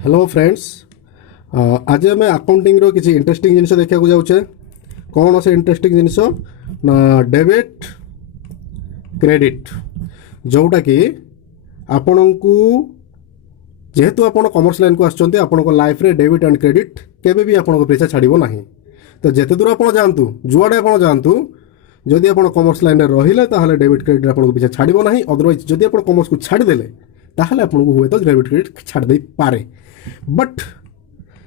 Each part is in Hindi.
Hello friends. आज आम अकाउंटिंग रो किसी इंटरेस्टिंग जिनस देखा जाऊे। कौन से इंटरेस्टिंग जिनस ना डेबिट क्रेडिट, जोटा कि आपण को जेहेतु आप कॉमर्स लाइन को आसुँच आपण लाइफ रे डेबिट एंड क्रेडिट केबे भी आपण पीछा छाड़ो ना। तो जिते दूर आप जातु जुआड़े आप जातु जदि आप कॉमर्स लाइन रहिले ताहले डेबिट क्रेडिट आपको पीछा छाड़ो ना। अदरवाइज जदि आप कॉमर्स को छाड़देले ताहले आपको हुए तो डेबिट क्रेडिट छाड़ दे पारे। बट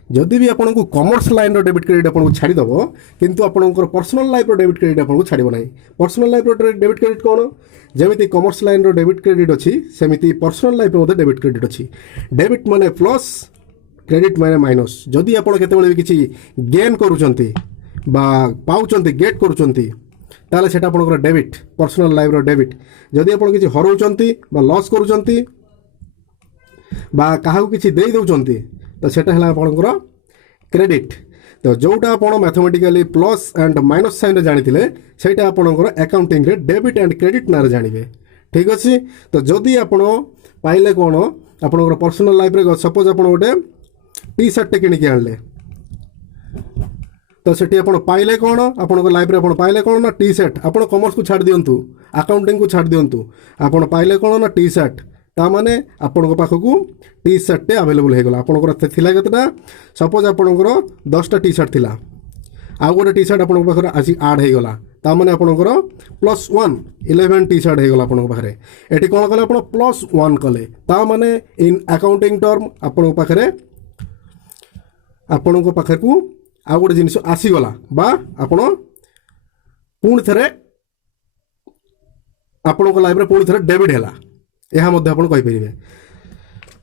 जदि भी आपको कॉमर्स लाइन डेबिट क्रेडिट आपको छाड़देव किंतु आपंकर पर्सनल लाइफ डेबिट क्रेडिट आपको छाड़ो ना। पर्सनल लाइफ डेबिट क्रेडिट कौन, जमी कॉमर्स लाइन डेबिट क्रेडिट अच्छी सेमती पर्सनल लाइफ डेबिट क्रेडिट अच्छी। डेबिट माने प्लस, क्रेडिट माने माइनस। जदि आप केतबेले किसी गेन करूछंती बा पाउछंती गेट करूछंती ताले सेटा आपनकर डेबिट, पर्सनल लाइफ डेबिट। जदि आप किसी हरौछंती बा लॉस करूछंती बा काहाकू किसी दे दउछंती तो सेटा हला आपनकर क्रेडिट। तो जोटा आपण mathematically plus and minus sign जानिथिले सेटा आपनकर अकाउंटिंग रे डेबिट एंड क्रेडिट नारे जानिबे। ठीक अछि। तो जदि आपण पाइले कोन आपनकर पर्सनल लाइफ रे सपोज आपण गोटे टी शर्ट किनि के आनले तो सेठी आपण पाइले कोन आपनकर लाइफ रे आपण पाइले कोन ना टी शर्ट। आपण कॉमर्स को छाड़ दियंतु, अकाउंटिंग को छाड़ दियंतु, आपण पाइले कोन ना टी शर्ट। ता माने आपण पाखकू टी शर्ट अवेलेबल हो गला। आपणकर थिला केतटा सपोज आपणकर 10टा टी शर्ट थिला आउ गोटे टी शर्ट आपण पाखरे आसी ऐड हो गला ता माने आपणकर +1 11 टी शर्ट हो गला आपण पाखरे। एटी कोन कले आपण +1 कले ता माने इन अकाउंटिंग टर्म आपण पाखरे आपण पाखकू आउ गोटे जिनिस आसी गला बा आपण पुणी थरे आपण लाइफ रे पुणी थरे डेबिट हैला। यह मध्य आप कहींपर।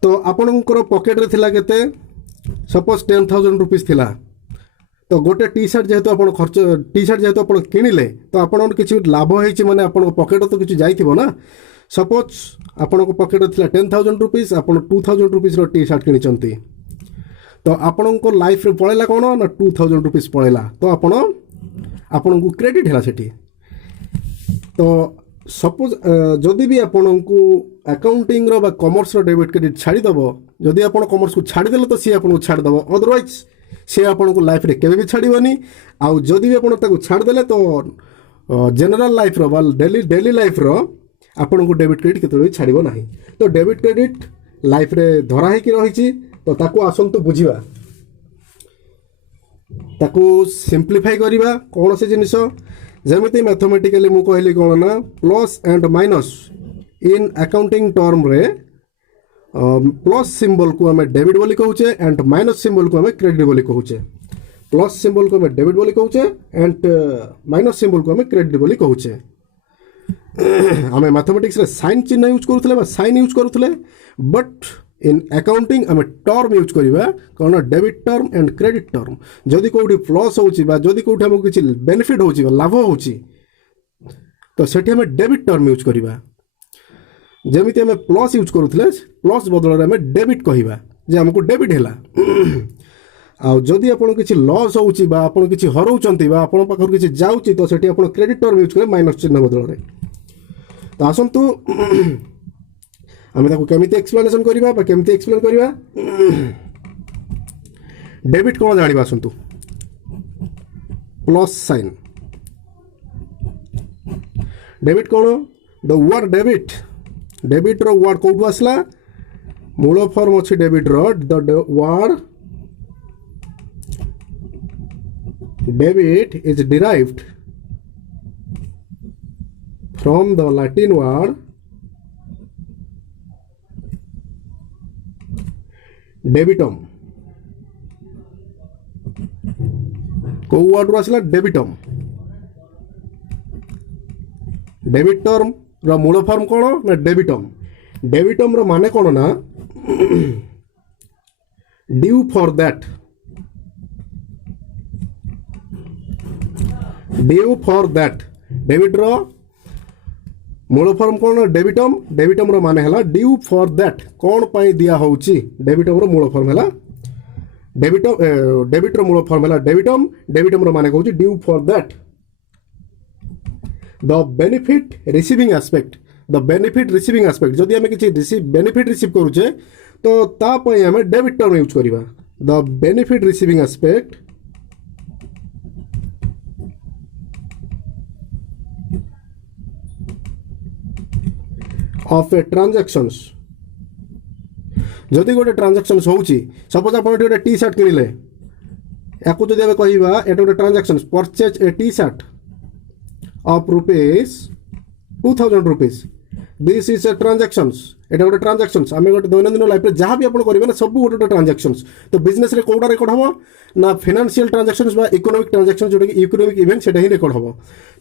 तो आपणकर पकेट रे थिला केते सपोज 10,000 रुपीज थिला तो गोटे टी शर्ट जेहेतु आप खर्च टी शर्ट जेहेतु आप किଣିले तो आपन किसी लाभ होइछि माने आपन पकेट तो किसी जाइथिबो ना। सपोज आपन पकेट थिला 10,000 रुपीज आप 2,000 रुपीज रो टी शर्ट किनिचंती तो आपन लाइफ रे पळेला कोन ना 2,000 रुपीज पळेला तो आपन को क्रेडिट हैला सेठी। तो सपोज जदि भी आपन को अकाउंटिंग रो बा कॉमर्स रो डेबिट क्रेडिट छाड़ीदेव जदि आप कॉमर्स को छाड़देले तो सी आपन को छाड़देव, अदरवाइज सी आपन को लाइफ रे केबे भी छाड़ीबनी। आउ जदि भी आपन ताको छाड़देले तो जनरल लाइफ रो बा डेली लाइफ रो आपन को डेबिट क्रेडिट केतबे छाड़ीबो नाही। तो डेबिट क्रेडिट लाइफ रे धरा है कि रहिछि तो ताको आसंतु बुझिबा, ताको सिंप्लीफाई करिबा। कौन से जिनिस जमिति मैथमेटिकली मु कहली कौन ना plus and minus in accounting term रे प्लस सिंबल को हमें डेबिट बोली कहूचे एंड माइनस सिंबल को हमें क्रेडिट बोली कहूचे। प्लस सिंबल को हमें डेबिट बोली कहूचे एंड माइनस सिंबल को हमें क्रेडिट बोली कहूचे। हमें मैथमेटिक्स रे साइन चिन्ह यूज करूथले बा साइन यूज करूथले, बट इन अकाउंटिंग हमें टर्म यूज करिबा कौन debit term and credit term. जदि कोठी प्लस होची बा जदि कोठी हमको किछि बेनिफिट होची बा लाभ होची तो सेठी हमें डेबिट टर्म यूज करिबा। जमिति हमें प्लस यूज करूथले प्लस बदल रे हमें डेबिट कहिबा जे हमको डेबिट हैला। आ जदि आपण किछि लॉस होची बा आपण किछि हरौचंती बा आपण पाखर किछि जाउची तो सेठी आपण क्रेडिट टर्म यूज करे माइनस चिन्ह बदल रे। तो आसंतु आम केमिति एक्सप्लेनेशन करिबा बा केमिति एक्सप्लेन करिबा। डेबिट कौन जानिबा आसंतु प्लस साइन। डेबिट कौन द वर्ड डेबिट, डेबिट रो वर्ड कोठु आसला मूल फॉर्म अछि डेबिट रो the word debit is derived from the Latin word debitum. को वर्ड आसला डेबिटम। डेबिट टर्म रो मूल फॉर्म कौन ना डेबिटम। डेबिटम रो माने कौन ना due for that, due for that. Debit रो मूल फॉर्म कौन डेबिटम, डेबिटम रो माने हला ड्यू फॉर दैट कौन पाई दिया होची। डेबिटम रो मूल फॉर्म हला डेबिटम, डेबिट रो मूल फॉर्म हला डेबिटम, डेबिटम रो माने कहूची due for that the benefit receiving aspect. The benefit receiving aspect जदि आम किसी बेनिफिट रिसीव करुचे तो तापाई आम डेबिट टर्म यूज करवा the benefit receiving aspect of a transactions जदि गोटे ट्रांजैक्शंस होउची सपोज आप गोटे टी शर्ट किनिले या जदि आम कहवा एटा गोटे transactions purchase a T shirt of rupees 2000 rupees this is a transactions एटा गोटे ट्रांजैक्शंस आम गोटे दैनंदिन लाइफ में जहाँ भी आप करेंगे ना सब गोटे ट्रांजैक्शंस तो बिजनेस रे कोटा रेकर्ड हम ना फाइनेंशियल ट्रांजैक्शंस बा इकोनॉमिक ट्रांजैक्शन जोटा कि इकोनॉमिक इवेंट सेटा ही रेकर्ड हम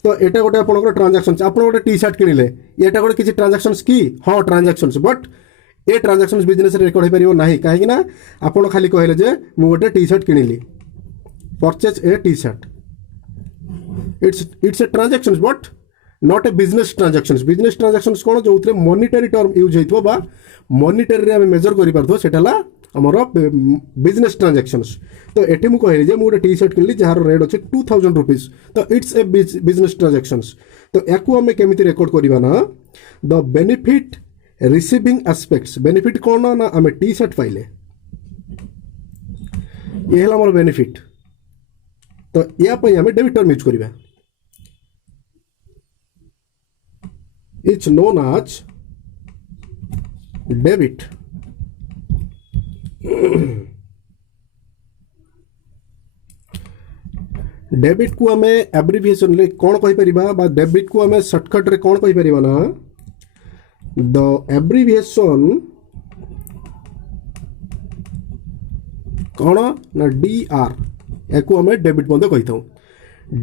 तो एटा गोटे आपनकर ट्रांजैक्शंस आप गोटे टी शर्ट किनिले एटा गोटे किसी ट्रांजैक्शंस की हाँ transactions but A transactions business रे रेकर्ड हो पारिबो नाही काहे ना आपण खाली कहले जे मु गोटे टी शर्ट किनिली purchase a T shirt it's a transactions but not a business transactions कौन जो मॉनिटरी टर्म यूज होइथो बा मॉनिटरी रे हम मेजर करि पारथो सेटाला हमर बिजनेस ट्रांजैक्शंस तो एठी मु कहली जे मु गोटे T shirt Kinley jar rate अछि 2000 रुपीस तो इट्स ए बिजनेस ट्रांजैक्शंस तो याकू हम केमिति रेकॉर्ड करिवा ना the benefit receiving aspects benefit कौन ना आम टी शर्ट पाइले ये हला हमर बेनिफिट तो या पई आम डेबिट टर्म यूज करिवा it's known as debit debit को आम एब्रिविएशन रे कौन कहि परिबा बा डेबिट को आम शॉर्टकट रे कौन कहि परिबा ना द एब्रिविएशन कौन ना डी आर एको आम डेबिट मध्य कहि थाउ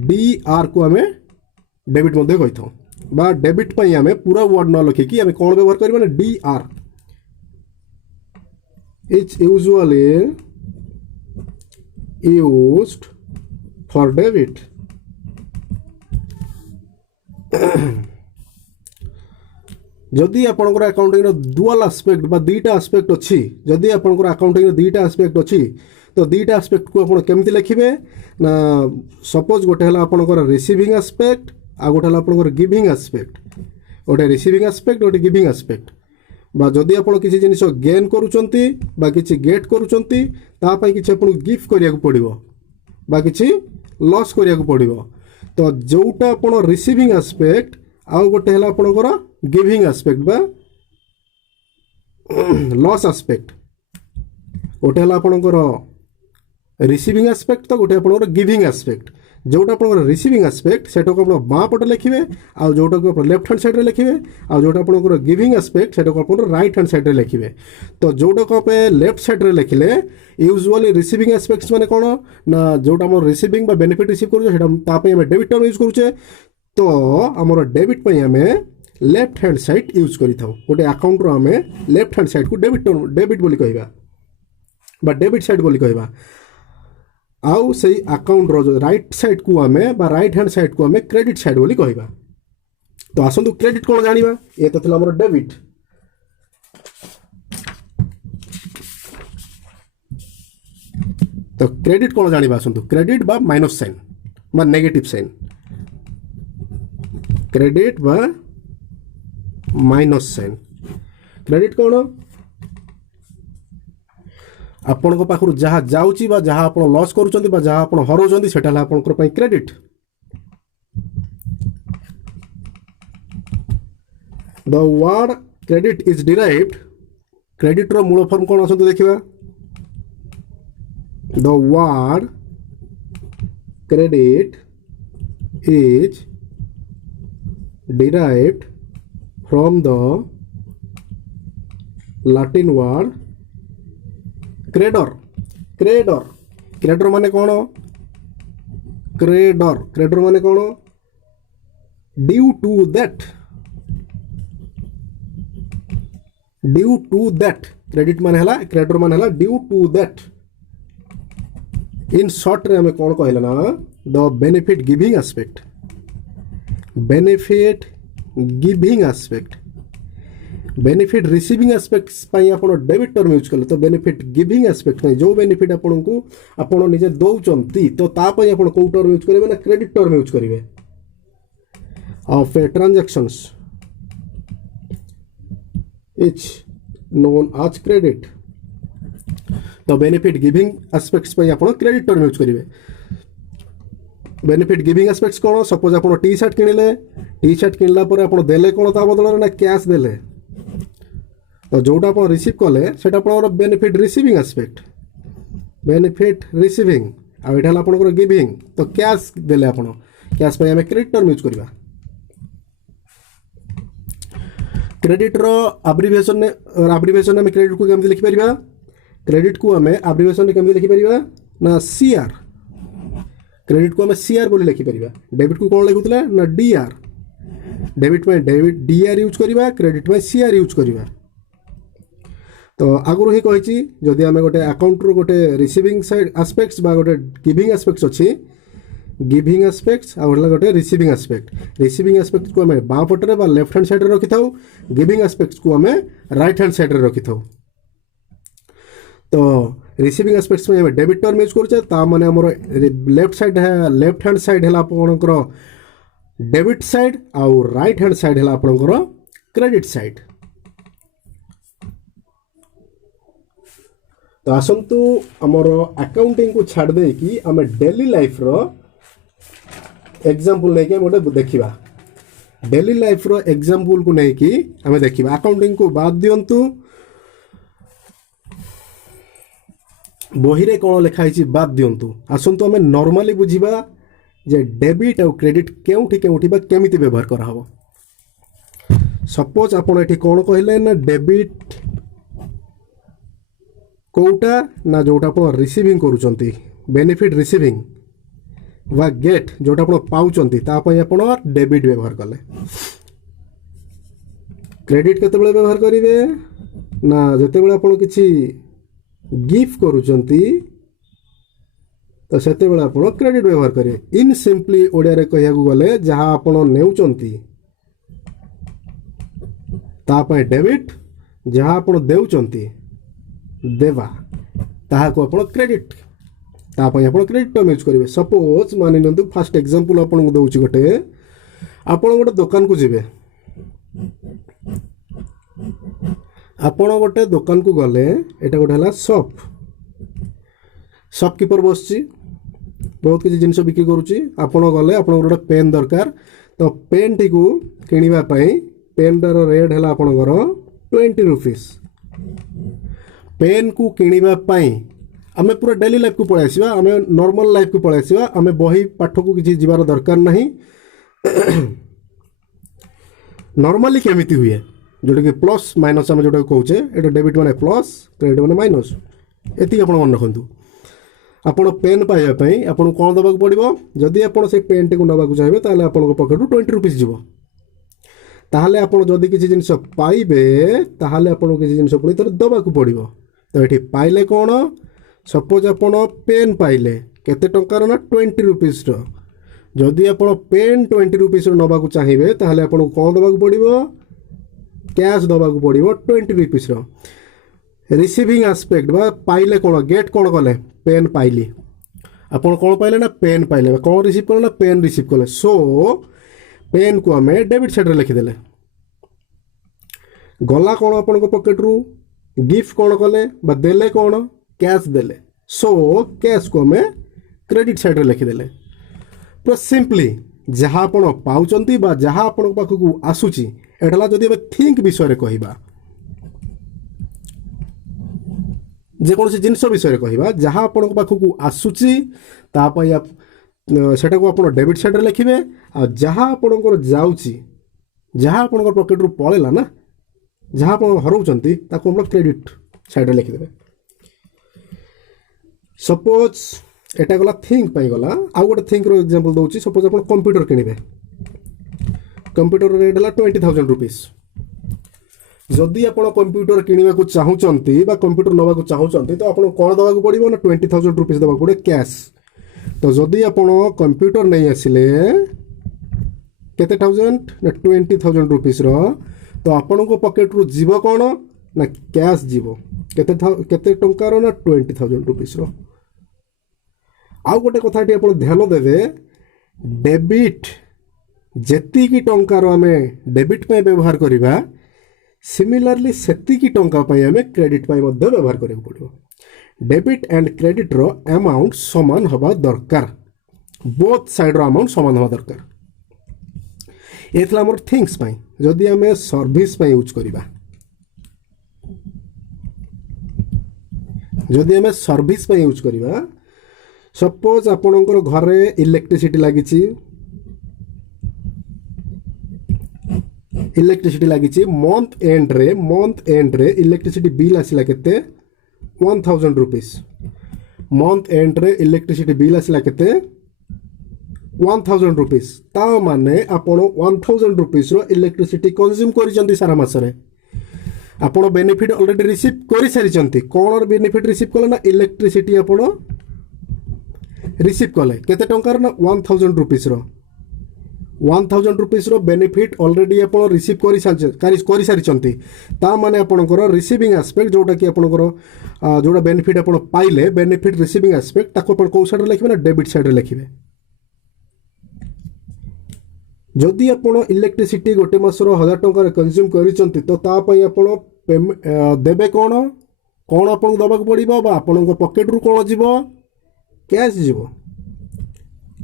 डी आर को आम डेबिट मध्य कहि थाउ बा डेबिट पई आमे पूरा वर्ड न लिखिकी आमे कौन व्यवहार करबा ना D R it's usually used for debit जदि आपनकर अकाउंटिंग रो डुअल एस्पेक्ट बा दुईटा एस्पेक्ट अछि जदि आपनकर अकाउंटिंग रो दुईटा एस्पेक्ट अछि तो दुईटा एस्पेक्ट को आपण केमति लिखिबे ना सपोज गोटे हला आपनकर रिसीविंग एस्पेक्ट आ गोटे आपंकर गिविंग एस्पेक्ट गोटे रिसीविंग एस्पेक्ट गोटे गिविंग एस्पेक्ट बा जदि आपण किसी जिनिस गेन करूचंती बा किसी गेट करूचंती ता पई किछि आपण गिफ्ट करिया को पड़िबो बा किछि लॉस करिया को पड़िबो तो जोटा आपण रिसीविंग एस्पेक्ट आ गोटे हला आपंकर गिविंग एस्पेक्ट बा लॉस एस्पेक्ट गोटे हला आपंकर रिसीविंग एस्पेक्ट तो गोटे आपंकर गिविंग एस्पेक्ट जोटा आपंकर रिसीविंग एस्पेक्ट सेटा को आपण बाँ पटे लिखिबे आ जोटा को लेफ्ट हैंड साइड रे लिखिबे आ जोटा आपंकर गिविंग एस्पेक्ट सेटा को आपण राइट हैंड साइड रे लिखिबे तो जोटा को पे लेफ्ट साइड रे लिखिले यूजुअली रिसीविंग एस्पेक्ट्स माने कोन ना जोटा हम रिसीविंग बा बेनिफिट रिसीव करू सेटा ता पे हम डेबिट टर्म यूज करूचे तो हमर डेबिट पे हमें लेफ्ट हैंड साइड यूज करि थाउ गोटे अकाउंट रो हमें लेफ्ट हैंड साइड को डेबिट टर्म डेबिट बोली कहबा बा डेबिट साइड बोली कहबा आउ से अकाउंट रो राइट साइड को आमे बा राइट हैंड साइड को आमे क्रेडिट साइड बोली कहबा तो आसंतु क्रेडिट कोन जानिबा ये तो थला हमर डेबिट तो क्रेडिट कोन जानिबा आसंतु क्रेडिट बा माइनस साइन बा नेगेटिव साइन क्रेडिट बा माइनस साइन क्रेडिट कोन आपण पाखु जहाँ जाउची बा जहाँ आपण लॉस करूचंती बा जहाँ आपण हरौचंती सेटा ला आपणकर पई credit the word credit is derived credit रो मूल फॉर्म कोन असंतु देखिबा the word credit is derived from the Latin word credor credor credor माने कौन credor माने कौन due to that credit माने हला credor माने हला due to that in short रे हमें कौन कहला ना the benefit giving aspect benefit giving aspect benefit receiving aspects पाई आपण डेबिट टर्म यूज कले तो बेनिफिट गिविंग एस्पेक्ट पाई जो बेनिफिट आपण को आपण निजे दउचंती तो ता पाई आपण को टर्म यूज करिवे ना क्रेडिट टर्म यूज करिवे of a transactions is known as credit तो बेनिफिट गिविंग आस्पेक्ट्स पे आप क्रेडिट टर्म यूज करेंगे। बेनिफिट गिविंग आस्पेक्ट्स कौन, सपोज आप टी सार्ट किଣିले, टी सार्ट किणला पर आप देले कौन ता बदल ना कैश देले, तो जोटा आप रिसीव कले सेटा आपनकर benefit receiving aspect, benefit receiving आ एटा आपनकर गिविंग, तो कैश देले आप कैश पे आम क्रेडिट टर्म यूज करवा। क्रेडिट रो एब्रिविएशन में क्रेडिट को केमती लिखि परिबा, क्रेडिट को आम एब्रिविएशन में केमती लिखि परिबा ना सीआर, क्रेडिट को आम सीआर बोली लिखि परिबा। डेबिट को कौन लिखुतले ना डीआर, डेबिट में डेबिट डीआर यूज करवा, क्रेडिट में सीआर यूज करवा। तो आगुरी ही कही जदि आम गोटे अकाउंट रो गोटे रिसीविंग साइड आस्पेक्ट्स बा गोटे गिविंग आस्पेक्ट्स अच्छी, गिविंग आस्पेक्ट्स आ गोटे रिसीविंग आस्पेक्ट, रिसीविंग आस्पेक्ट को आम बाँ पटे बा लेफ्ट हैंड साइड रखि था, गिविंग आस्पेक्ट्स को आम राइट हैंड साइड रखि था। तो रिसीविंग आस्पेक्ट्स में डेबिट टर्म यूज करुचे, ता माने हमर लेफ्ट हैंड साइड है आपनकर डेबिट साइड आउ राइट हैंड साइड है आपनकर क्रेडिट साइड। तो आसंतु हमर अकाउंटिंग को छाड़ दे कि आम डेली लाइफ रो एग्जांपल लेके गोटे देखिबा, डेली लाइफ रो एग्जांपल को लेके आम देखिबा। अकाउंटिंग को बाद दियंतु, बही रे कौन लिखाई बाद दियंतु। आसंतु आम नॉर्मली बुझिबा जे डेबिट और क्रेडिट केउठी केउठी बा केमिति व्यवहार करा हबो। सपोज आपण एठी कौन कहले ना डेबिट कोटा ना जोटा आप रिसीविंग करूचंती, बेनिफिट रिसीविंग वा गेट जोटा आप पाउचंती तापई आप डेबिट व्यवहार कले। क्रेडिट केतेबेले व्यवहार करिवे ना जेतेबेले आप किछि गिफ्ट करूचंती तो सेतेबेले आप क्रेडिट व्यवहार करिवे। इन सिंपली ओडिया रे कहिया गले जहाँ आप नेउचंती तापई डेबिट, जहाँ आप देउचंती देवा ताहा को आपण क्रेडिट, तापई आपण क्रेडिट टर्म यूज करेंगे। सपोज मानि नियंतु फास्ट एग्जांपल आपण को दउची गोटे, आपण गोटे दुकान को जिवे, आपण गोटे दुकान को गले, एटा गोटे हला शॉप, शॉपकीपर बसची बहुत किसी जिनिस बिक्री करूची, आपण गले आपण गोटे पेन दरकार, तो पेन टी को किनिबा पई पेन रो रेट हला आपणकर 20 रुपीस। पेन को किनिबा पई आमे पूरा डेली लाइफ को पळै आसीबा, आमे नॉर्मल लाइफ को पळै आसीबा, आमे बही पाठ को किछि जीवार दरकार नाही। नॉर्मली केमिति हुए जोटा कि प्लस माइनस आमे जोटा कहूचे, एटा डेबिट माने प्लस, क्रेडिट माने माइनस, एति आपण मन रखंतु। आपण पेन पाइबा पई आपण कोन दबाक पड़िबो, जदि आपण से पेन टे को नबाक चाहेबे ताले आपण को पॉकेट 20 रुपीस जीवो, ताहले आपण जदि किछि जिनिस पाइबे ताहले आपण किछि जिनिस पुनी तर दबाक पड़िबो। तो ये पाइले कौन, सपोज आप पेन पाइले केते टंकार ना 20 रुपीस, जदि आप पेन 20 रुपीस नवा चाहिए ताहले आपको कौन दबाक पड़िबो, कैश दबाक पड़िबो 20 रुपीस। रिसीविंग आस्पेक्ट बा पाइले कौन, गेट कौन कले, पेन पाइली, आप कौन पाइले ना पेन पाइले, कौन रिसीव कले ना पेन रिसीव कले। सो पेन को आम डेबिट साइड लिखिदेले, गला कौन आपण पॉकेट रू गिफ्ट कौन कले बा देले कौन कैश देले, सो कैश को हमें क्रेडिट साइड रे लिखिदेले। तो सिंपली जहाँ आप पाउचंती बा जहाँ आपण पाखक आसुची, एटला जदि थिंक विषय कहबा, जेकोसी जिनस विषय कहबा, जहाँ आपण पाखक आसुची तापई आप सेटा को आपण डेबिट साइड रे लिखिबे, आ जहाँ आपणकर जाउची, जहाँ आपणकर पॉकेट रू पळेला ना, जहाँ आप हरौचंती ताको हम क्रेडिट साइड रे लिखिदेबे। सपोज एटा गला थिंक पाई गला, आ गोटे थिंक रो एग्जांपल दउची। सपोज आप कंप्यूटर किनिबे, कंप्यूटर रेट हला 20,000 रुपीस। जदि आप कंप्यूटर किनिबा को चाहुचंती बा कंप्यूटर नवा को चाहुचंती तो आपण कोन दबाक पड़िबो ना 20,000 रुपीस दबाक पड़े कैश। तो जदि आप कंप्यूटर नहीं आसिले केते थाउजेंड ना 20,000 रुपीस रो, तो आपण को पॉकेट रू जीव कौन ना कैश जीव केते टंकार ना 20,000 रुपीस रो। आउ गोटे कथा आप ध्यान देवे, डेबिट जेतिकी टंकार आम डेबिट में व्यवहार करवा सिमिलरली सेतिकी टंका पई हमें क्रेडिट पई मध्ये व्यवहार करियो पड़ियो डेबिट एंड क्रेडिट रो अमाउंट समान हवा दरकार बोथ साइड रो अमाउंट समान हवा दरकार एथला हमर थिंग्स पई जदी हमें सर्विस पई यूज करिबा जदि आम सर्विस पे यूज करवा सपोज आपणकर घरे इलेक्ट्रिसिटी लगी मंथ एंड रे इलेक्ट्रिसिटी बिल आसला केते 1000 रुपीस मंथ एंड रे इलेक्ट्रिसिटी बिल आसला केते 1000 रुपीस ता माने आपण 1000 रुपीस रो इलेक्ट्रिसिटी कंज्यूम करिसंती सारा मासरे आपण बेनिफिट ऑलरेडी रिसीव कर सारी कौन बेनिफिट रिसीव कले ना इलेक्ट्रिसिटी आपण रिसीव कले केते टंकार ना 1000 रुपीस रो 1000 रुपीस रो बेनिफिट ऑलरेडी आपण रिसीव कर सारी ता माने आपणकर रिसीविंग एस्पेक्ट जोटा कि आपणकर जोटा बेनिफिट आपण पाइले बेनिफिट रिसीविंग एस्पेक्ट ताको आपण को साइड लिखबे ना डेबिट साइड लिखबे जदि आपण इलेक्ट्रिसिटी गोटे मासर 1000 टंका कंज्यूम करिसंती तो ता पई आपण देबे कोन कोन आपण दबाक पड़िबो बा आपण पॉकेट रु कोन जीवो कैश जीवो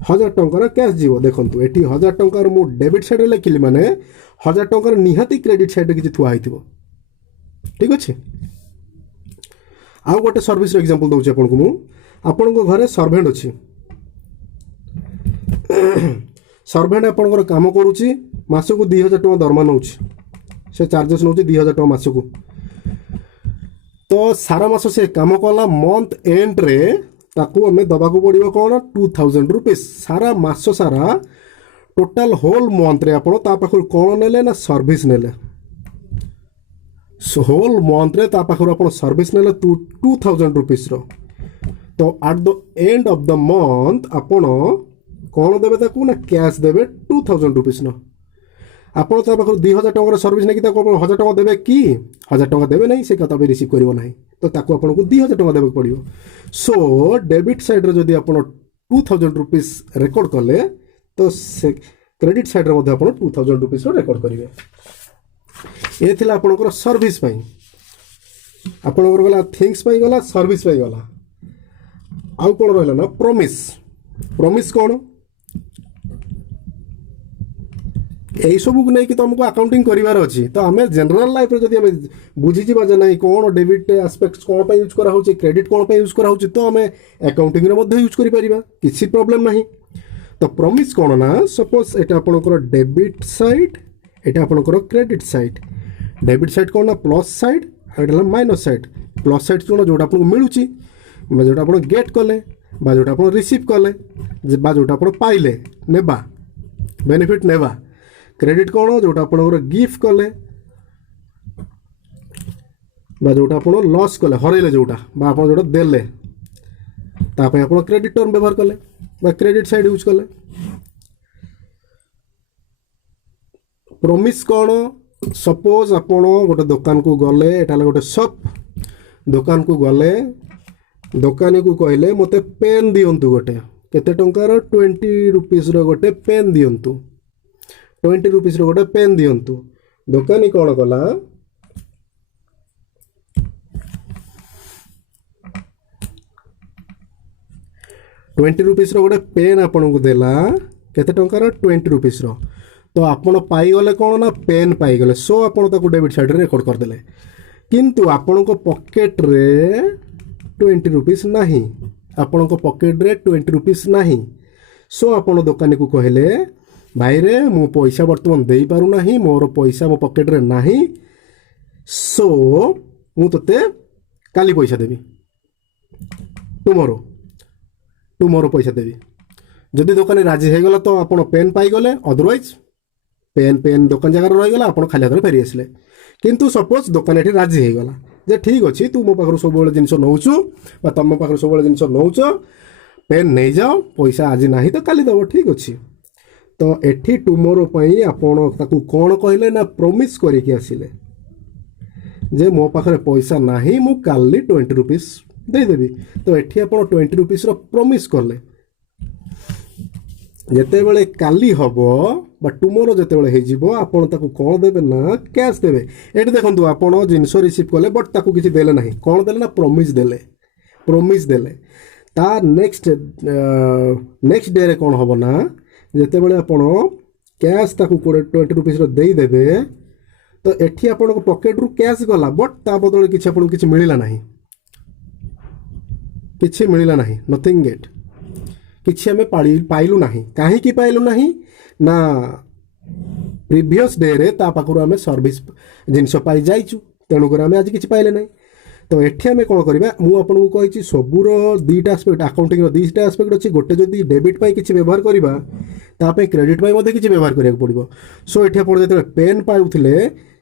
1000 टंका कैश जीवो देखंतु एठी 1000 टंका मु डेबिट साइड लिखिली माने 1000 टंका निहाती क्रेडिट साइड किछि थुआ हिथिबो ठीक अछि आ गोटे सर्विस रो एग्जांपल दउछि आपण को मु आपण को घरे सर्वेंट अछि सर्वेंट आपंकर काम करुच्ची मासक 2000 टका दरमा नौ से चार्जेस नौ 2000 टका मासक तो सारा मास से काम कला मंथ एंड रे ताकू हमें दबाक पड़ो कौन 2000 रुपीस सारा मास सारा टोटाल होल मंथ रे आपण ता पाखर कौन नेले ना सर्विस नेले होल मंथ रे ता पाखर आपण सर्विस नेले 2000 रुपीस रो तो at the end of the month आपण कौन देवे ताकू ना कैश देवे 2000 रुपीस न आपड़ ता पाखर 2000 टका सर्विस नहीं कि 1000 टका देवे कि 1000 टका देवे नहीं से कथा रिसीव करिवो नहीं तो ताकू आपन को 2000 टका देवे पड़ियो सो डेबिट साइड रे जदी आपन 2000 रुपीस रिकॉर्ड कले तो से क्रेडिट साइड रे मध्ये आपन 2000 रुपीस रो रिकॉर्ड करिवे ए थिला आपनकर सर्विस पई आपनकर गला थिंग्स पई गला सर्विस पई गला आउ कोन रहला ना प्रॉमिस कोन यही सब को नहीं कि तुमको अकाउंटिंग करिवार अछि तो हमें जनरल लाइफ रे जदी हमें बुझी जिबा जे नहीं कोन डेबिट एस्पेक्ट्स कोन पे यूज करा होछि क्रेडिट कोन पे यूज करा होछि तो हमें अकाउंटिंग रे मध्ये यूज करि परिबा किछि प्रॉब्लम नहीं तो प्रॉमिस कोन ना सपोज एटा आपनकर डेबिट साइड एटा आपनकर क्रेडिट साइड डेबिट साइड कोन ना प्लस साइड एटा माइनस साइड प्लस साइड कोन जोटा आपनको मिलुछि जोटा आपण गेट कले बा जोटा आपण रिसीव कले बा जोटा आपण पाइले नेबा बेनिफिट नेबा क्रेडिट कौन जोटा आपनकर गिफ्ट कले बा जोटा आपण लॉस कले हरैले जोटा बा आपण जोटा देले तापे आपण क्रेडिट टर्म व्यवहार कले बा क्रेडिट साइड यूज कले प्रॉमिस कौन सपोज आपण गोटे दुकान को गले एटा गोटे शॉप दुकान को गले दुकानी को कहले मते पेन दियंतु गोटे केते टंकार 20 रुपीस रो गोटे पेन दियंतु 20 रुपीस रो गोटे पेन दियंतु दुकानी कौन कला 20 रुपीस रो गोटे पेन आपन को देला केते टंकार 20 रुपीस रो तो आपण पाई गले कौन ना पेन पाई गले सो आपण ताको डेबिट साइड रे रिकॉर्ड कर देले किंतु आपण को पॉकेट रे 20 रुपीस नहीं आपण को पॉकेट रे 20 रुपीस नहीं सो आपण दुकानी को कहले भाई रे मो पैसा वर्तमान दे पारु नाही मोर पैसा मो पॉकेट रे नाही सो मु तते काली पैसा देबी टुमोरो पैसा देबी जदि दुकानी राजी हे गला तो आपण पेन पाई गले अदरवाइज पेन दुकान जगह रही गला आपण खाली हाथ फेरी आसले किंतु सपोज दुकान एठी राजी हे गला जे ठीक अछि तू मो पाखर सब जिनस नौचु बा तम पाखर सब जिनस नौच पेन नहीं जाओ पैसा आज नाही तो काली दबो ठीक अछि तो एठी टुमोरो पई आपण ताकू कोन कहले ना प्रॉमिस करिके आसिले जे मो पाखरे पैसा नाही मु काली 20 रुपीस दे देबी तो एठी आपण 20 रुपीस रो प्रॉमिस करले जेते बेले काली हबो बा टुमोरो जितेबाला हो आपड़ ताको कौन देवे ना कैश देवे। ये देखो आप जिनस रिसीव कले बट ताको किसी देले ना कौन देले ना प्रोमिस देले ता नेक्स्ट डे रे कौन हम ना जितेबाला आप कैश ताको 20 रुपीज देदेवे तो एठी आपण पॉकेट रु कैश गला बट ता बदले किसी आपको किसी मिलला नहीं नथिंग गेट किसी आम पाइलु ना कहीं पाइलु ना प्रीवियस डे रे ता पाखरु आम सर्विस जिनस पाई जाइचु तेणुक आम आज किसी पाइले ना। तो एठी आम कौन करवा मुझे आपको कही सबूर दुईटा आस्पेक्ट अकाउंटिंग दुईटा आस्पेक्ट अच्छी गोटे जदि डेबिट पाई किसी व्यवहार करवा ताप क्रेडिट पाई किसी व्यवहार करा पड़ो। सो ये आप जो पेन पाऊले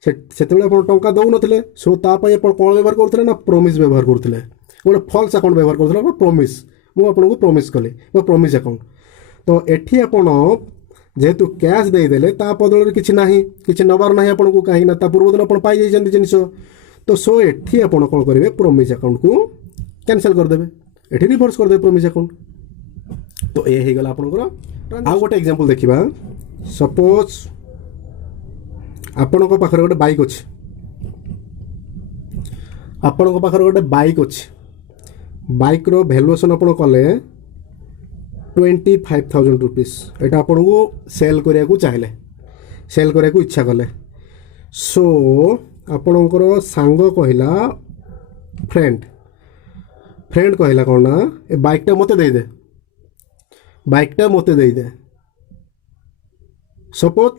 से टंका दौन सो तापाई आप कौन व्यवहार करुले ना प्रोमिस व्यवहार करुले गोटे फल्स अकाउंट व्यवहार करुले प्रोमिस मुझे आपको प्रोमिस कली प्रोमिस अकाउंट। तो एठी आपण जेहेतु कैश देदेले ता बदल किसी ना किसी नबार ना आपको कहीं पूर्व दिन आप पाई जिनस तो सो एठी आपण कौन करेंगे प्रोमिस अकाउंट को कैंसल करदे एठी रिवर्स करदे प्रोमिस अकाउंट। तो ये हो गला आपनकर आ गोटे एग्जांपल देखिबा सपोज आपनक पाखरे गोटे बाइक अछि आपनक पाखरे गोटे बाइक अछि बाइक रो वैल्यूएशन आपण कले 25,000 रुपीस एटा आपन को सेल करिया को चाहिले सेल करिया को इच्छा कले सो आपणकर सांग कहला फ्रेंड कहला कौन ना ए बाइकटा मते दे सपोज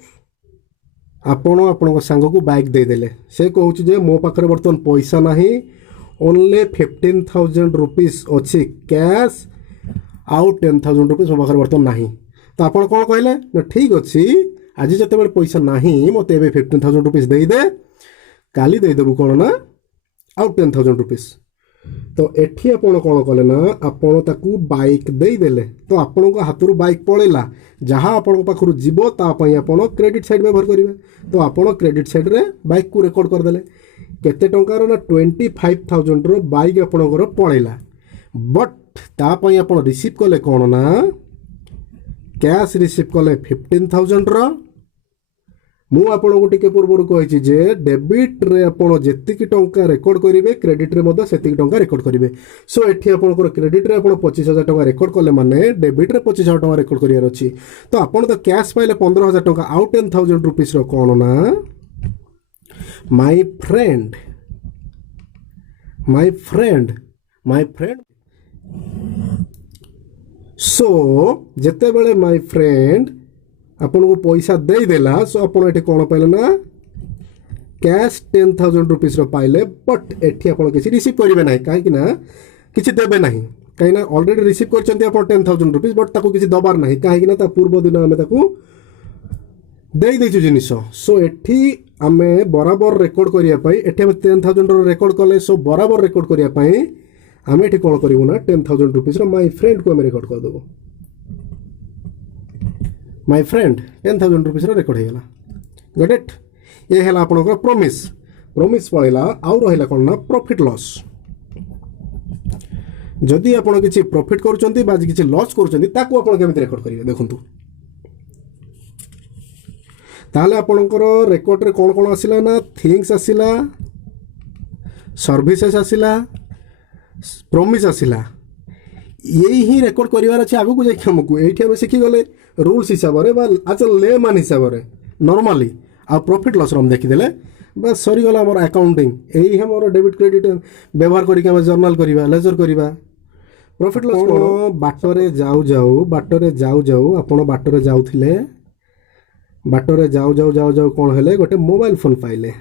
आपण सांग को बाइक देदेले से कहूँ जे मो पाखे बर्तमान पैसा ना ओनली 15,000 रुपीस अच्छी कैश आउ 10,000 रुपीस मो पाखे बर्तमान ना तो आप कौन कहले ना ठीक अच्छे आज जिते पैसा ना मत 15,000 रुपीस देदे काली देदेबू कौन ना आउ 10,000 रुपीस। तो एठी आपण कौन कले ना आपण ताकू बाइक देदेले तो आपण हाथ बाइक पड़ेगा जहाँ आपण पाखु जीवो तापाई आपण क्रेडिट साइड व्यवहार करेंगे तो आपण क्रेडिट साइड रे बाइक को रेकर्ड करदेले केते टंकार ना 25,000 रो बाइक आपणकर पड़ेगा बट तापाई आपण रिसीव कले कौन ना कैश रिसीव कले 15,000 रो मु आपको टिके पूर्व कही जे डेबिट रे आपण जेतिकी टंका रेकर्ड करेंगे क्रेडिट रे मध्य सेतिकी टंका रेकर्ड करेंगे। सो एठी आपनकर क्रेडिट रे आपण 25,000 टंका रेकर्ड कले माने डेबिट रे 25,000 टंका रेकर्ड करियार अछि तो आपण तो कैश पाइले 15,000 टंका आउ 10,000 रुपीस रो कोन ना माय फ्रेंड सो जेते बेले माय फ्रेंड आपन को पैसा दे देला सो आपन एठी कोन पाइले ना कैश 10,000 रुपीस रो पाइले बट एठी आपन किसी रिसीव करिवे नाही काहे कि ना किसी देबे नाही काहे ना ऑलरेडी रिसीव करचंती आपन 10,000 रुपीस बट ताको किसी दबार नाही काहे कि ना ता पूर्व दिन हमें ताको देई देछु जिनिस सो एठी हमें बराबर रेकॉर्ड करिया पाई एठी हम 10,000 रो रेकॉर्ड कले सो बराबर रेकॉर्ड करिया पाई हमें एठी कोन करिवो ना 10,000 रुपीस रो माय फ्रेंड को हम रेकॉर्ड कर देबो माय फ्रेंड 10,000 रुपीस रेकर्ड हो गला गॉट इट ये है आपनकर प्रोमिस पड़ेगा आउ रहा कौन ना प्रॉफिट लॉस जदि आप किसी प्रॉफिट करुँच बा किसी लॉस करुँच रेकर्ड करेंगे देखु ताहले आपनकर रेकर्ड रे कौन कौन आसिला ना थिंग्स आसिला सर्विसेस आसिला प्रोमिस आसिला यही ही रेकर्ड करार अच्छे आगू को जाइए आमको ये आम शिखीगले रूल्स हिसाब से आज लेमान हिसाब से नॉर्मली आ प्रॉफिट लॉस हम देखीदे बस सरीगला आम अकाउंटिंग यही आम डेबिट क्रेडिट व्यवहार करके जर्नाल करवा लेजर करवा प्रॉफिट लॉस बाटरे जाऊ जाऊ आप बाटरे जाऊले बाटरे जाऊ जाऊ कौन है गोटे मोबाइल फोन पाइले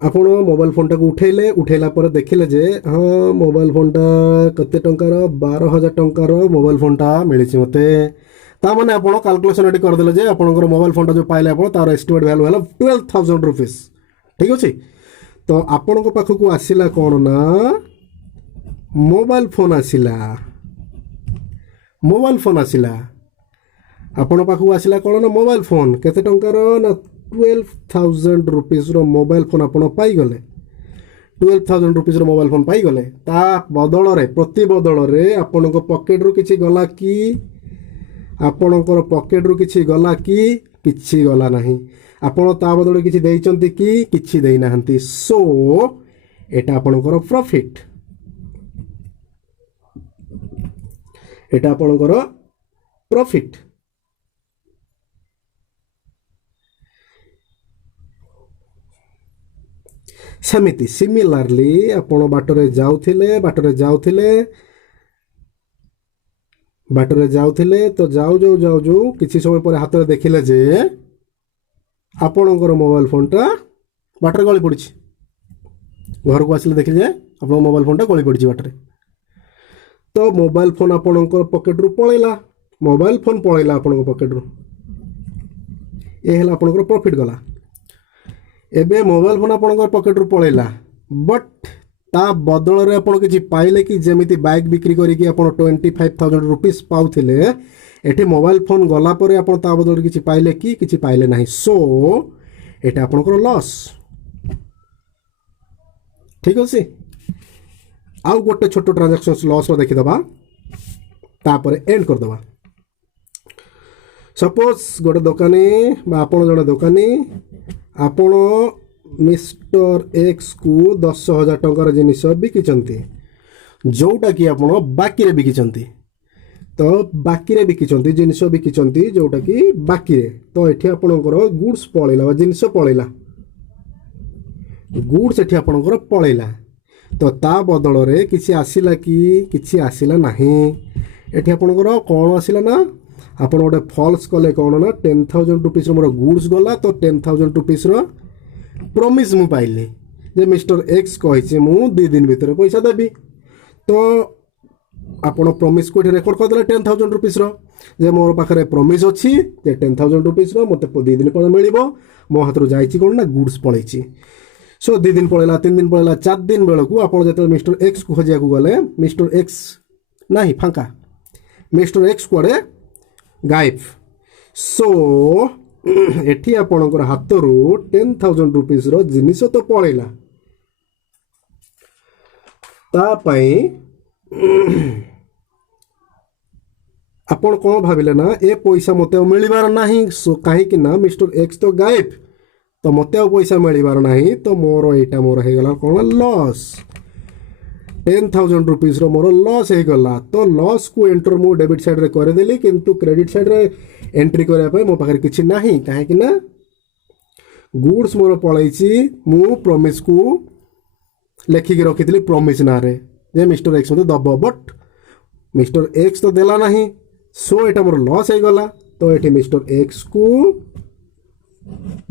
आप मोबाइल फोनटा को उठेला पर देखिले जे हाँ मोबाइल फोनटा कते टंकार 12,000 टंकार मोबाइल फोनटा मिली मते ताने आप कैलकुलेशन ये करदे जे आपंकर मोबाइल फोनटा जो पाइले आप तार एस्टिमेट वैल्यू है 12,000 रुपीस ठीक अच्छे। तो आपण पाखक आसला कौन ना मोबाइल फोन आसला आपण पाखक आसला कौन ना मोबाइल फोन केते टंकार ना 12,000 रुपीस रो मोबाइल फोन आपण पाईगले 12,000 रुपीस रो मोबाइल फोन पाईगले ता बदल रे प्रति बदल रे आपण पॉकेट रो किछि गला कि ଆପଣଙ୍କର ପକେଟ୍ରୁ କିଛି ଗଲା କି କିଛି ଗଲା ନାହିଁ। ଆପଣ ତା ବଦଳରେ କିଛି ଦେଇଛନ୍ତି କି କିଛି ଦେଇନାହାନ୍ତି। ସୋ ଏଟା ଆପଣଙ୍କର ପ୍ରଫିଟ୍, ଏଟା ଆପଣଙ୍କର ପ୍ରଫିଟ୍। ସେମିତି ସିମିଲାରଲି ଆପଣ ବାଟରେ ଯାଉଥିଲେ ତ ଯାଉ କିଛି ସମୟ ପରେ ହାତରେ ଦେଖିଲେ ଯେ ଆପଣଙ୍କର ମୋବାଇଲ ଫୋନଟା ବାଟରେ ଗଳି ପଡ଼ିଛି। ଘରକୁ ଆସିଲେ ଦେଖିଲେ ଯେ ଆପଣଙ୍କ ମୋବାଇଲ ଫୋନଟା ଗଳି ପଡ଼ିଛି ବାଟରେ। ତ ମୋବାଇଲ ଫୋନ ଆପଣଙ୍କର ପକେଟରୁ ପଳେଇଲା, ଆପଣଙ୍କ ପକେଟରୁ। ଏ ହେଲା ଆପଣଙ୍କର ପ୍ରଫିଟ୍ ଗଲା। ଏବେ ମୋବାଇଲ ଫୋନ ଆପଣଙ୍କର ପକେଟରୁ ପଳେଇଲା, ବଟ୍ ତା ବଦଳରେ ଆପଣ କିଛି ପାଇଲେ କି? ଯେମିତି ବାଇକ୍ ବିକ୍ରି କରିକି ଆପଣ 25,000 ରୁପିସ୍ ପାଉଥିଲେ, ଏଠି ମୋବାଇଲ ଫୋନ ଗଲା ପରେ ଆପଣ ତା ବଦଳରେ କିଛି ପାଇଲେ କି କିଛି ପାଇଲେ ନାହିଁ। ସୋ ଏଟା ଆପଣଙ୍କର ଲସ୍। ଠିକ୍ ଅଛି। ଆଉ ଗୋଟେ ଛୋଟ ଟ୍ରାଞ୍ଜାକ୍ସନ୍ ଲସ୍ର ଦେଖିଦେବା, ତାପରେ ଏଣ୍ଡ କରିଦେବା। ସପୋଜ ଗୋଟେ ଦୋକାନୀ ବା ଆପଣ ଜଣେ ଦୋକାନୀ, ଆପଣ ମିଷ୍ଟର ଏକ୍ସକୁ 10,000 ଟଙ୍କାର ଜିନିଷ ବିକିଛନ୍ତି, ଯେଉଁଟାକି ଆପଣ ବାକିରେ ବିକିଛନ୍ତି। ତ ବାକିରେ ବିକିଛନ୍ତି, ଜିନିଷ ବିକିଛନ୍ତି ଯେଉଁଟାକି ବାକିରେ। ତ ଏଠି ଆପଣଙ୍କର ଗୁଡ୍ସ ପଳେଇଲା ବା ଜିନିଷ ପଳେଇଲା, ଗୁଡ୍ସ ଏଠି ଆପଣଙ୍କର ପଳେଇଲା। ତ ତା ବଦଳରେ କିଛି ଆସିଲା କି କିଛି ଆସିଲା ନାହିଁ। ଏଠି ଆପଣଙ୍କର କ'ଣ ଆସିଲା ନା, ଆପଣ ଗୋଟେ ଫଲ୍ସ କଲେ କ'ଣ ନା 10,000 ରୁପିସ୍ର ମୋର ଗୁଡ୍ସ ଗଲା। ତ 10,000 ରୁପିସ୍ର ପ୍ରମିସ୍ ମୁଁ ପାଇଲି ଯେ ମିଷ୍ଟର ଏକ୍ସ କହିଛି ମୁଁ 2 ଦିନ ଭିତରେ ପଇସା ଦେବି। ତ ଆପଣ ପ୍ରମିସ୍କୁ ଏଠି ରେକର୍ଡ଼ କରିଦେଲେ 10,000 ରୁପିସ୍ର, ଯେ ମୋର ପାଖରେ ପ୍ରମିସ୍ ଅଛି ଯେ 10,000 ରୁପିସ୍ର ମୋତେ 2 ଦିନ ପରେ ମିଳିବ। ମୋ ହାତରୁ ଯାଇଛି କ'ଣ ନା ଗୁଡ୍ସ ପଳେଇଛି। ସୋ 2 ଦିନ ପଳେଇଲା, 3 ଦିନ ପଳେଇଲା, 4 ଦିନ ବେଳକୁ ଆପଣ ଯେତେବେଳେ ମିଷ୍ଟର ଏକ୍ସକୁ ଖୋଜିବାକୁ ଗଲେ, ମିଷ୍ଟର ଏକ୍ସ ନାହିଁ, ଫାଙ୍କା। ମିଷ୍ଟର ଏକ୍ସ କୁଆଡ଼େ ଗାୟବ। ସୋ ଏଠି ଆପଣଙ୍କର ହାତରୁ 10,000 ରୁପିସ୍ର ଜିନିଷ ତ ପଳେଇଲା। ତା ପାଇଁ ଆପଣ କ'ଣ ଭାବିଲେ ନା ଏ ପଇସା ମୋତେ ଆଉ ମିଳିବାର ନାହିଁ। ସୋ କାହିଁକି ନା ମିଷ୍ଟର ଏକ୍ସ ତ ଗାୟବ, ତ ମୋତେ ଆଉ ପଇସା ମିଳିବାର ନାହିଁ। ତ ମୋର ହେଇଗଲା କ'ଣ ଲସ୍। 10,000 ରୁପିସ୍ର ମୋର ଲସ୍ ହେଇଗଲା। ତ ଲସ୍କୁ ଏଣ୍ଟର ମୁଁ ଡେବିଟ୍ ସାଇଡ଼୍ରେ କରିଦେଲି, କିନ୍ତୁ କ୍ରେଡ଼ିଟ୍ ସାଇଡ଼୍ରେ ଏଣ୍ଟ୍ରି କରିବା ପାଇଁ ମୋ ପାଖରେ କିଛି ନାହିଁ। କାହିଁକି ନା ଗୁଡ୍ସ ମୋର ପଳେଇଛି। ମୁଁ ପ୍ରମିସ୍କୁ ଲେଖିକି ରଖିଥିଲି ପ୍ରମିସ୍ ନାଁରେ ଯେ ମିଷ୍ଟର ଏକ୍ସ ମୋତେ ଦେବ, ବଟ୍ ମିଷ୍ଟର ଏକ୍ସ ତ ଦେଲା ନାହିଁ। ସୋ ଏଇଟା ମୋର ଲସ୍ ହେଇଗଲା। ତ ଏଠି ମିଷ୍ଟର ଏକ୍ସକୁ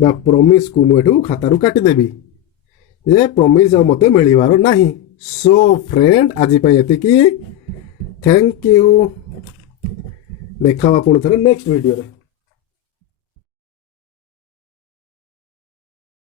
ବା ପ୍ରମିସ୍କୁ ମୁଁ ଏଠୁ ଖାତାରୁ କାଟିଦେବି ଯେ ପ୍ରମିସ୍ ଆଉ ମୋତେ ମିଳିବାର ନାହିଁ। ସୋ ଫ୍ରେଣ୍ଡ, ଆଜି ପାଇଁ ଏତିକି। Thank you. ଦେଖାବା ପୁଣି ଥରେ ନେକ୍ସଟ ଭିଡ଼ିଓରେ।